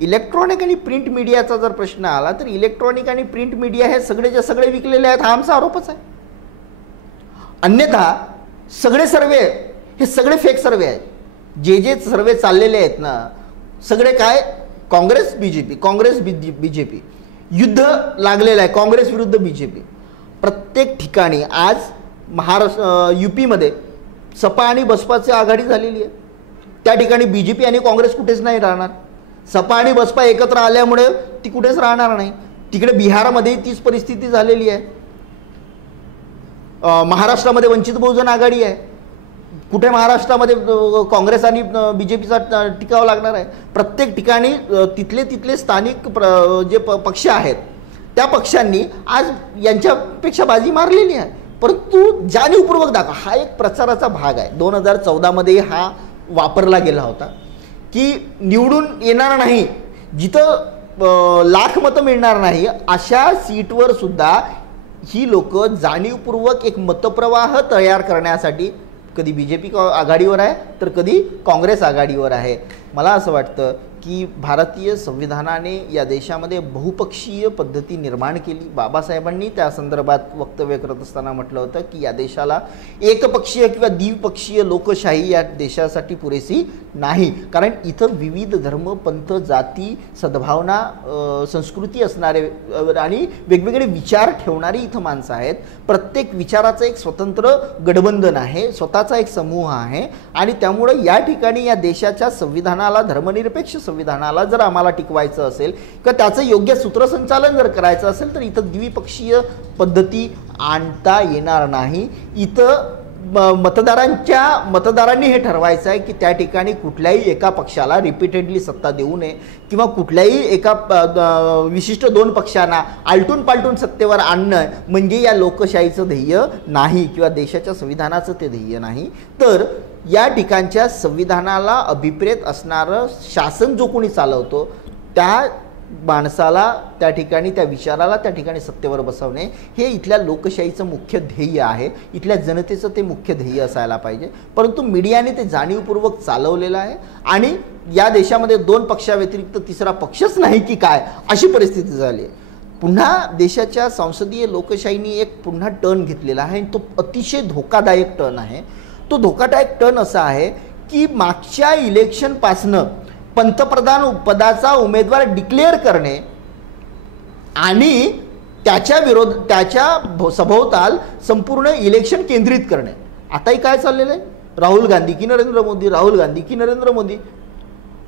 इलेक्ट्रॉनिक आणि प्रिंट मीडियाचा जर प्रश्न आला तर इलेक्ट्रॉनिक आणि प्रिंट मीडिया हे सगळेचे सगळे विकलेले आहेत हा आमचा आरोपच आहे. अन्यथा सगळे सर्वे हे सगळे फेक सर्वे आहेत. जे सर्वे चाललेले आहेत ना सगळे काय, काँग्रेस BJP, काँग्रेस BJP, युद्ध लागलेलं आहे काँग्रेस विरुद्ध BJP. प्रत्येक ठिकाणी आज UPमध्ये सपा आणि बसपाची आघाडी झालेली आहे. त्या ठिकाणी BJP आणि काँग्रेस कुठेच नाही राहणार. सपा आणि बसपा एकत्र आल्यामुळे ती कुठेच राहणार नाही. तिकडे बिहारमध्ये तीच परिस्थिती झालेली आहे. महाराष्ट्रामध्ये वंचित बहुजन आघाडी आहे. कुठे महाराष्ट्रामध्ये काँग्रेस आणि BJPचा टिकाव लागणार आहे. प्रत्येक ठिकाणी तिथले स्थानिक जे पक्ष आहेत त्या पक्षांनी आज यांच्यापेक्षा बाजी मारलेली आहे. परंतु जाणीवपूर्वक दाखवा हा एक प्रचाराचा भाग आहे. 2014मध्ये हा वापरला गेला होता की निवडून येणार नाही, जिथं लाख मतं मिळणार नाही अशा सीटवर सुद्धा ही लोक जाणीवपूर्वक एक मतप्रवाह तयार करण्यासाठी कधी BJP आघाडीवर आहे तर कधी काँग्रेस आघाडीवर आहे. मला असं वाटतं की भारतीय संविधानाने या देशामध्ये बहुपक्षीय पद्धती निर्माण केली. बाबासाहेबांनी त्या संदर्भात वक्तव्य करत असताना म्हटलं होतं की या देशाला एकपक्षीय किंवा द्विपक्षीय लोकशाही या देशासाठी पुरेसी नाही, कारण इथं विविध धर्म, पंथ, जाती, सद्भावना, संस्कृती असणारे आणि वेगवेगळे विचार ठेवणारी इथं माणसं आहेत. प्रत्येक विचाराचं एक स्वतंत्र गठबंधन आहे, स्वतःचा एक समूह आहे आणि त्यामुळे या ठिकाणी या देशाच्या संविधानाला, धर्मनिरपेक्ष संविधानाला जर आम्हाला टिकवायचं असेल किंवा त्याचं योग्य सूत्रसंचालन जर करायचं असेल तर इथं द्विपक्षीय पद्धती आणता येणार नाही. इथं मतदारांनी हे ठरवायचं आहे की त्या ठिकाणी कुठल्याही एका पक्षाला रिपीटेडली सत्ता देऊ नये किंवा कुठल्याही एका विशिष्ट 2 पक्षांना आलटून पालटून सत्तेवर आणणं म्हणजे या लोकशाहीचं ध्येय नाही किंवा देशाच्या संविधानाचं ते ध्येय नाही. तर या ठिकाणच्या संविधानाला अभिप्रेत असणारं शासन जो कोणी चालवतो त्या माणसाला त्या ठिकाणी, त्या विचाराला त्या ठिकाणी सत्तेवर बसवणे हे इथल्या लोकशाहीचं मुख्य ध्येय आहे, इथल्या जनतेचं ते मुख्य ध्येय असायला पाहिजे. परंतु मीडियाने ते जाणीवपूर्वक चालवलेलं आहे आणि या देशामध्ये 2 पक्षाव्यतिरिक्त तिसरा पक्षच नाही की काय अशी परिस्थिती झाली आहे. पुन्हा देशाच्या संसदीय लोकशाहीने एक पुन्हा टर्न घेतलेला आहे, तो अतिशय धोकादायक टर्न आहे. तो धोकादायक टर्न असा आहे की मागच्या इलेक्शनपासनं पंतप्रधान पदाचा उमेदवार डिक्लेअर करणे आणि त्याच्या सभोवताल संपूर्ण इलेक्शन केंद्रित करणे. आताही काय चाललेलं आहे, राहुल गांधी की नरेंद्र मोदी, राहुल गांधी की नरेंद्र मोदी.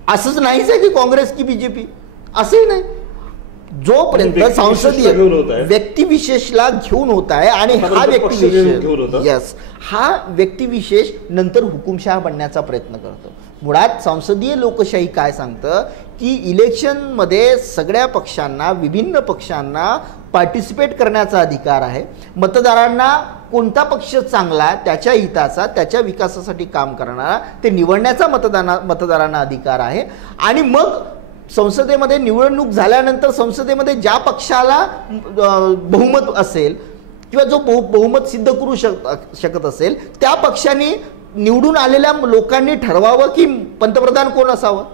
असंच नाहीच आहे की काँग्रेस की बीजेपी, असंही नाही. जोपर्यंत संसदीय व्यक्तिविशेषला घेऊन होत आहे आणि हा व्यक्तिविशेष हा व्यक्तिविशेष नंतर हुकुमशहा बनण्याचा प्रयत्न करतो. मुळात संसदीय लोकशाही काय सांगतं की इलेक्शनमध्ये सगळ्या पक्षांना, विभिन्न पक्षांना पार्टिसिपेट करण्याचा अधिकार आहे. मतदारांना कोणता पक्ष चांगला, त्याच्या हिताचा, त्याच्या विकासासाठी काम करणारा ते निवडण्याचा मतदारांना अधिकार आहे. आणि मग संसदेमध्ये निवडणूक झाल्यानंतर संसदेमध्ये ज्या पक्षाला बहुमत असेल किंवा जो बहुमत सिद्ध करू शकत असेल त्या पक्षाने निवडून आलेल्या लोकांनी ठरवावं की पंतप्रधान कोण असावं.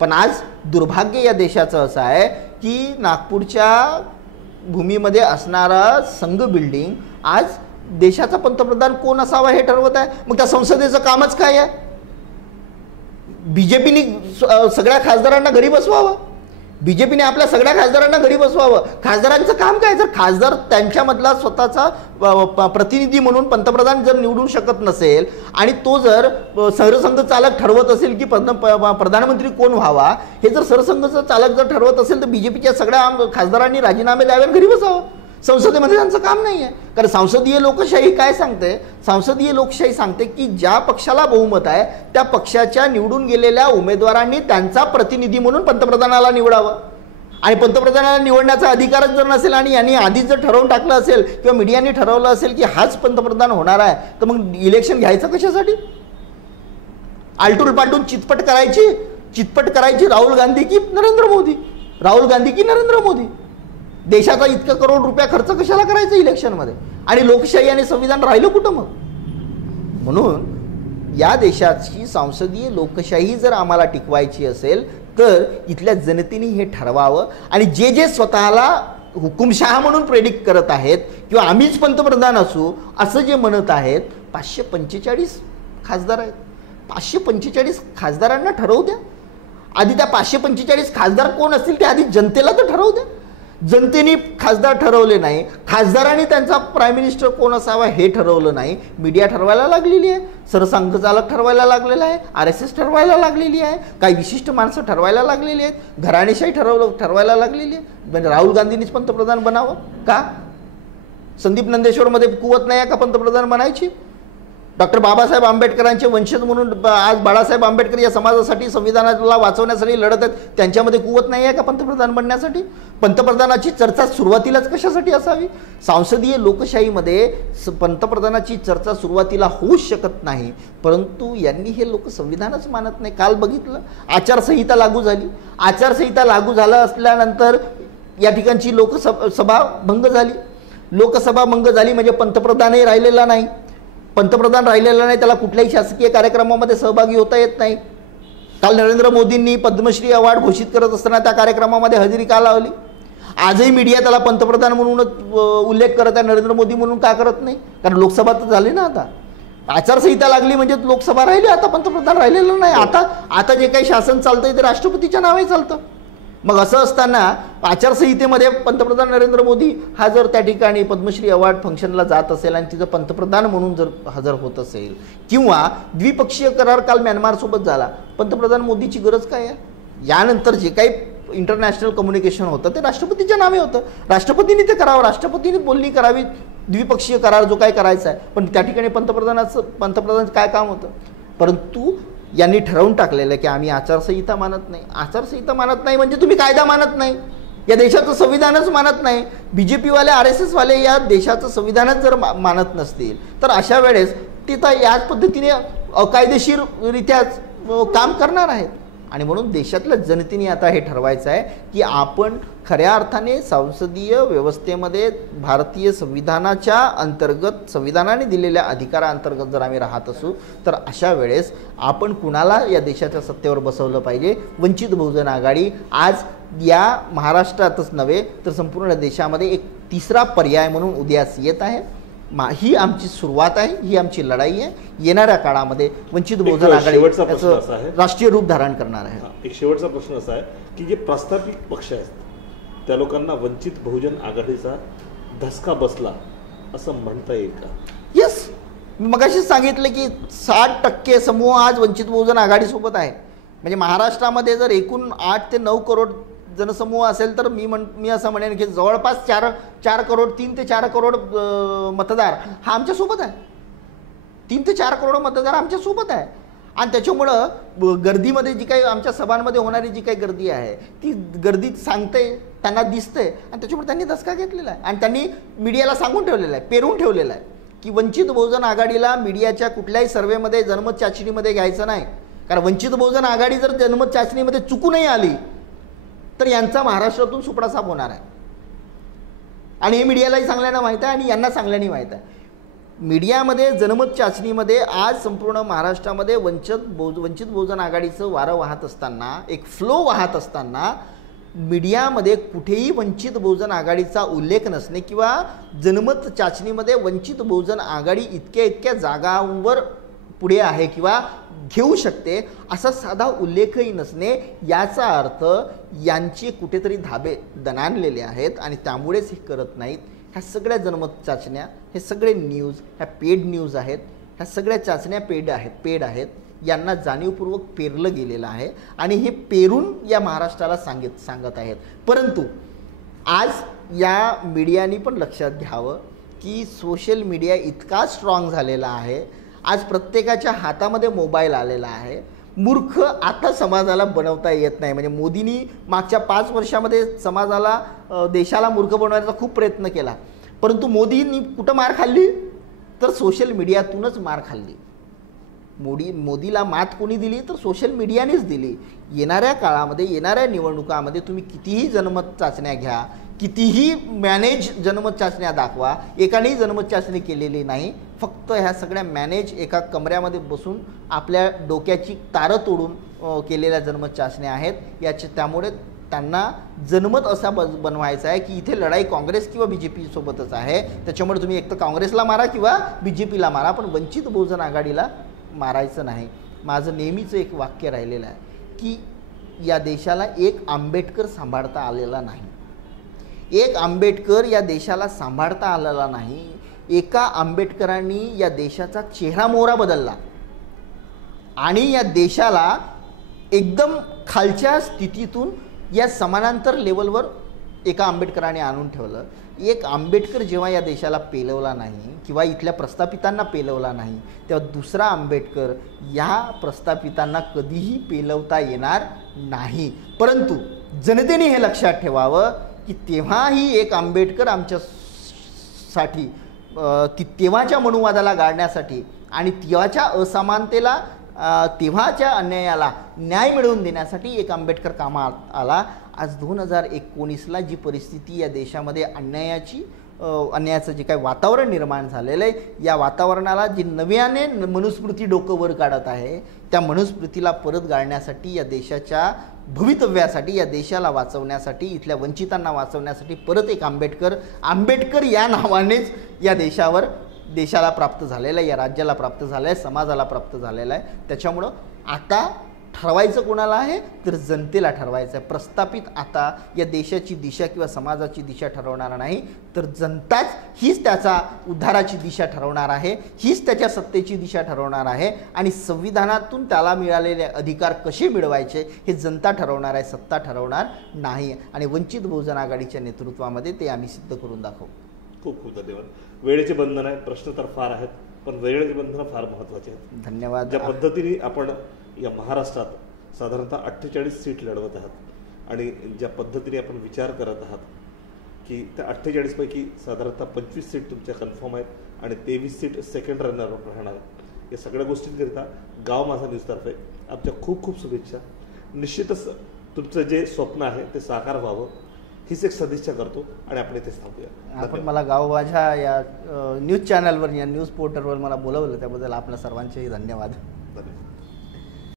पण आज दुर्भाग्य या देशाचं असं आहे की नागपूरच्या भूमीमध्ये असणारा संघ बिल्डिंग आज देशाचा पंतप्रधान कोण असावा हे ठरवत आहे. मग त्या संसदेचं कामच काय आहे? बीजेपीने सगळ्या खासदारांना घरी बसवावं, बीजेपीने आपल्या सगळ्या खासदारांना घरी बसवावं. खासदारांचं काम काय? जर खासदार त्यांच्यामधला स्वतःचा प्रतिनिधी म्हणून पंतप्रधान जर निवडू शकत नसेल आणि तो जर सरसंघ चालक ठरवत असेल की प्रधानमंत्री कोण व्हावा, हे जर सरसंघचं चालक जर ठरवत असेल तर बीजेपीच्या सगळ्या खासदारांनी राजीनामे द्यावे आणि घरी बसावं. संसदेमध्ये त्यांचं काम नाही आहे. कारण संसदीय लोकशाही काय सांगते? संसदीय लोकशाही सांगते की ज्या पक्षाला बहुमत आहे त्या पक्षाच्या निवडून गेलेल्या उमेदवारांनी त्यांचा प्रतिनिधी म्हणून पंतप्रधानाला निवडावं. आणि पंतप्रधानाला निवडण्याचा अधिकारच जर नसेल आणि यांनी आधीच जर ठरवून टाकलं असेल किंवा मीडियाने ठरवलं असेल की हाच पंतप्रधान होणार आहे, तर मग इलेक्शन घ्यायचं कशासाठी? आलटून पालटून चितपट करायची राहुल गांधी की नरेंद्र मोदी, राहुल गांधी की नरेंद्र मोदी. देशाचा इतका करोड रुपया खर्च कशाला करायचा इलेक्शनमध्ये? आणि लोकशाही आणि संविधान राहिलं कुठं मग? म्हणून या देशाची संसदीय लोकशाही जर आम्हाला टिकवायची असेल तर इथल्या जनतेने हे ठरवावं. आणि जे स्वतःला हुकुमशहा म्हणून प्रेडिक्ट करत आहेत किंवा आम्हीच पंतप्रधान असू असं जे म्हणत आहेत, 545 खासदार आहेत. 545 खासदारांना ठरवू द्या. आधी त्या 545 खासदार कोण असतील ते आधी जनतेला तर ठरवू द्या. जनतेने खासदार ठरवले नाही, खासदारांनी त्यांचा प्राईम मिनिस्टर कोण असावा हे ठरवलं नाही, मीडिया ठरवायला लागलेली आहे, सरसंघचालक ठरवायला लागलेला आहे, RSS ठरवायला लागलेली आहे, काही विशिष्ट माणसं ठरवायला लागलेली आहेत, घराणेशाही ठरवायला लागलेली आहे. म्हणजे राहुल गांधींनीच पंतप्रधान बनावं का? संदीप नंदेश्वरमध्ये कुवत नाही आहे का पंतप्रधान बनायची? डॉक्टर बाबासाहेब आंबेडकरांचे वंशज म्हणून आज बाळासाहेब आंबेडकर या समाजासाठी, संविधानाला वाचवण्यासाठी लढत आहेत, त्यांच्यामध्ये कुवत नाही आहे का पंतप्रधान बनण्यासाठी? पंतप्रधानाची चर्चा सुरुवातीलाच कशासाठी असावी? संसदीय लोकशाहीमध्ये पंतप्रधानाची चर्चा सुरुवातीला होऊच शकत नाही. परंतु यांनी हे लोक संविधानच मानत नाही. काल बघितलं, आचारसंहिता लागू झाली. आचारसंहिता लागू झालं असल्यानंतर या ठिकाणची लोकसभा भंग झाली. लोकसभा भंग झाली म्हणजे पंतप्रधानही राहिलेला नाही. पंतप्रधान राहिलेला नाही, त्याला कुठल्याही शासकीय कार्यक्रमामध्ये सहभागी होता येत नाही. काल नरेंद्र मोदींनी पद्मश्री अवॉर्ड घोषित करत असताना त्या कार्यक्रमामध्ये हजेरी का लावली? आजही मीडिया त्याला पंतप्रधान म्हणूनच उल्लेख करत आहे, नरेंद्र मोदी म्हणून का करत नाही? कारण लोकसभा तर झाली ना. आता आचारसंहिता लागली म्हणजे लोकसभा राहिली, आता पंतप्रधान राहिलेलं नाही. आता जे काही शासन चालतंय ते राष्ट्रपतीच्या नावे चालतं. मग असं असताना आचारसंहितेमध्ये पंतप्रधान नरेंद्र मोदी हा जर त्या ठिकाणी पद्मश्री अवॉर्ड फंक्शनला जात असेल आणि तिचं पंतप्रधान म्हणून जर हजर होत असेल किंवा द्विपक्षीय करार काल म्यानमारसोबत झाला, पंतप्रधान मोदीची गरज काय आहे? यानंतर जे काही इंटरनॅशनल कम्युनिकेशन होतं ते राष्ट्रपतीच्या नावे होतं. राष्ट्रपतींनी ते करावं, राष्ट्रपतींनी बोलणी करावी, द्विपक्षीय करार जो काय करायचा आहे. पण त्या ठिकाणी पंतप्रधानाचं काय काम होतं? परंतु यांनी ठरवून टाकलेलं की आम्ही आचारसंहिता मानत नाही. आचारसंहिता मानत नाही म्हणजे तुम्ही कायदा मानत नाही, या देशाचं संविधानच मानत नाही. बीजेपीवाले RSS वाले या देशाचं संविधानच जर मानत नसतील तर अशा वेळेस ते तर याच पद्धतीने अकायदेशीररित्या काम करणार आहेत. आणि म्हणून देशातल्या जनतेने आता हे ठरवायचं आहे की आपण खऱ्या अर्थाने संसदीय व्यवस्थेमध्ये भारतीय संविधानाच्या अंतर्गत संविधानाने दिलेल्या अधिकाराअंतर्गत जर आम्ही राहत असू तर अशा वेळेस आपण कुणाला या देशाच्या सत्तेवर बसवलं पाहिजे. वंचित बहुजन आघाडी आज या महाराष्ट्रातच नव्हे तर संपूर्ण देशामध्ये एक तिसरा पर्याय म्हणून उदयास येत आहे. ही आमची सुरुवात आहे, ही आमची लढाई आहे. येणाऱ्या काळामध्ये वंचित बहुजन आघाडी राष्ट्रीय रूप धारण करणार आहे. एक शेवटचा प्रश्न असा आहे की जे प्रस्थापित पक्ष आहेत त्या लोकांना वंचित बहुजन आघाडीचा धसका बसला असं म्हणता येईल का? येस, मी मगाशीच सांगितलं की 60% समूह आज वंचित बहुजन आघाडीसोबत आहे. म्हणजे महाराष्ट्रामध्ये जर एकूण 8 ते 9 करोड जनसमूह असेल तर मी असं म्हणेन की जवळपास 4 करोड 3 ते 4 करोड मतदार हा आमच्यासोबत आहे. 3 ते 4 करोड मतदार आमच्यासोबत आहे. आणि त्याच्यामुळं गर्दीमध्ये जी काही आमच्या सभांमध्ये होणारी जी काही गर्दी आहे ती गर्दी सांगते, त्यांना दिसते आणि त्याच्यामुळे त्यांनी धसका घेतलेला आहे. आणि त्यांनी मीडियाला सांगून ठेवलेलं आहे, पेरून ठेवलेलं आहे की वंचित बहुजन आघाडीला मीडियाच्या कुठल्याही सर्वेमध्ये जनमत चाचणीमध्ये घ्यायचं नाही. कारण वंचित बहुजन आघाडी जर जनमत चाचणीमध्ये चुकूनही आली तर यांचा महाराष्ट्रातून सुपडा साफ होणार आहे. आणि हे मीडियालाही चांगल्यानं माहीत आहे आणि यांना चांगल्याने माहीत आहे. मीडियामध्ये जनमत चाचणीमध्ये आज संपूर्ण महाराष्ट्रामध्ये वंचित बहुजन आघाडीचं वारं वाहत असताना, एक फ्लो वाहत असताना मीडियामध्ये कुठेही वंचित बहुजन आघाडीचा उल्लेख नसणे किंवा जनमत चाचणीमध्ये वंचित बहुजन आघाडी इतक्या जागांवर पुढे आहे किंवा घेऊ शकते असा साधा उल्लेखही नसणे याचा अर्थ यांचे कुठेतरी धाबे दणाणलेले आहेत आणि त्यामुळेच हे करत नाहीत. ह्या सगळ्या जनमत चाचण्या, हे सगळे न्यूज ह्या पेड न्यूज आहेत. ह्या सगळ्या चाचण्या पेड आहेत. यांना जाणीवपूर्वक पेरलं गेलेलं आहे आणि हे पेरून या महाराष्ट्राला सांगत आहेत. परंतु आज या मीडियानी पण लक्षात घ्यावं की सोशल मीडिया इतका स्ट्रॉंग झालेला आहे. आज प्रत्येकाच्या हातामध्ये मोबाईल आलेला आहे. मूर्ख आता समाजाला बनवता येत नाही. म्हणजे मोदींनी मागच्या 5 वर्षामध्ये समाजाला, देशाला मूर्ख बनवण्याचा खूप प्रयत्न केला. परंतु मोदींनी कुठं मार खाल्ली तर सोशल मीडियातूनच मार खाल्ली. मोदीला मात कोणी दिली तर सोशल मीडियानेच दिली. येणाऱ्या काळामध्ये, येणाऱ्या निवडणुकामध्ये तुम्ही कितीही जनमत चाचण्या घ्या, कितीही मॅनेज जनमत चाचण्या दाखवा, एकानेही जनमत चाचणी केलेली नाही. फक्त ह्या सगळ्या मॅनेज एका कमऱ्यामध्ये बसून आपल्या डोक्याची तारं तोडून केलेल्या जनमत चाचण्या आहेत. त्यामुळे त्यांना जनमत असा बनवायचा आहे की इथे लढाई काँग्रेस किंवा BJP सोबतच आहे. त्याच्यामुळे तुम्ही एक तर काँग्रेसला मारा किंवा BJPला मारा, पण वंचित बहुजन आघाडीला मारायचं नाही. माझं नेहमीचं एक वाक्य राहिलेलं आहे की या देशाला एक आंबेडकर सांभाळता आलेला नाही. एक आंबेडकर या देशाला सांभाळता आलेला नाही. एका आंबेडकरांनी या देशाचा चेहरा मोहरा बदलला आणि या देशाला एकदम खालच्या स्थितीतून या समानांतर लेवलवर एका आंबेडकराने आणून ठेवलं. एक आंबेडकर जेव्हा या देशाला पेलवला नाही किंवा इथल्या प्रस्थापितांना पेलवला नाही तेव्हा दुसरा आंबेडकर या प्रस्थापितांना कधीही पेलवता येणार नाही. परंतु जनतेने हे लक्षात ठेवावं की तेव्हाही एक आंबेडकर आमच्यासाठी तेव्हाच्या मनुवादाला गाडण्यासाठी आणि तेव्हाच्या असमानतेला, तेव्हाच्या अन्यायाला न्याय मिळवून देण्यासाठी एक आंबेडकर कामात आला. आज 2019ला जी परिस्थिती या देशामध्ये अन्यायाचं जे काही वातावरण निर्माण झालेलं आहे, या वातावरणाला जी नव्याने मनुस्मृती डोकं वर काढत आहे, त्या मनुस्मृतीला परत गाळण्यासाठी, या देशाच्या भवितव्यासाठी, या देशाला वाचवण्यासाठी, इथल्या वंचितांना वाचवण्यासाठी परत एक आंबेडकर या नावानेच या देशाला प्राप्त झालेला आहे, या राज्याला प्राप्त झालं आहे, समाजाला प्राप्त झालेला आहे. त्याच्यामुळं आता ठरवायचं कोणाला आहे तर जनतेला ठरवायचं आहे. प्रस्थापित आता या देशाची दिशा किंवा समाजाची दिशा ठरवणार नाही तर जनताच हीच त्याचा उद्धाराची दिशा ठरवणार आहे, हीच त्याच्या सत्तेची दिशा ठरवणार आहे. आणि संविधानातून त्याला मिळालेले अधिकार कसे मिळवायचे हे जनता ठरवणार आहे, सत्ता ठरवणार नाही. आणि वंचित बहुजन आघाडीच्या नेतृत्वामध्ये ते आम्ही सिद्ध करून दाखवू. खूप खूप धन्यवाद. वेळेचे बंधन आहे, प्रश्न तर फार आहेत पण वेळेचे बंधनं फार महत्त्वाचे आहेत. धन्यवाद. ज्या पद्धतीने आपण या महाराष्ट्रात साधारणतः 48 सीट लढवत आहात आणि ज्या पद्धतीने आपण विचार करत आहात की त्या 48 पैकी साधारणतः 25 सीट तुमच्या कन्फर्म आहेत आणि 23 सीट सेकंड रनर राहणार. या सगळ्या गोष्टींकरिता गाव माझा न्यूजतर्फे आमच्या खूप खूप शुभेच्छा. निश्चितच तुमचं जे स्वप्न आहे ते साकार व्हावं हीच एक सदिच्छा करतो आणि आपण इथेच थांबूया. आपण मला गाव माझ्या या न्यूज चॅनलवर या न्यूज पोर्टलवर मला बोलवलं त्याबद्दल आपल्या सर्वांचेही धन्यवाद. धन्यवाद.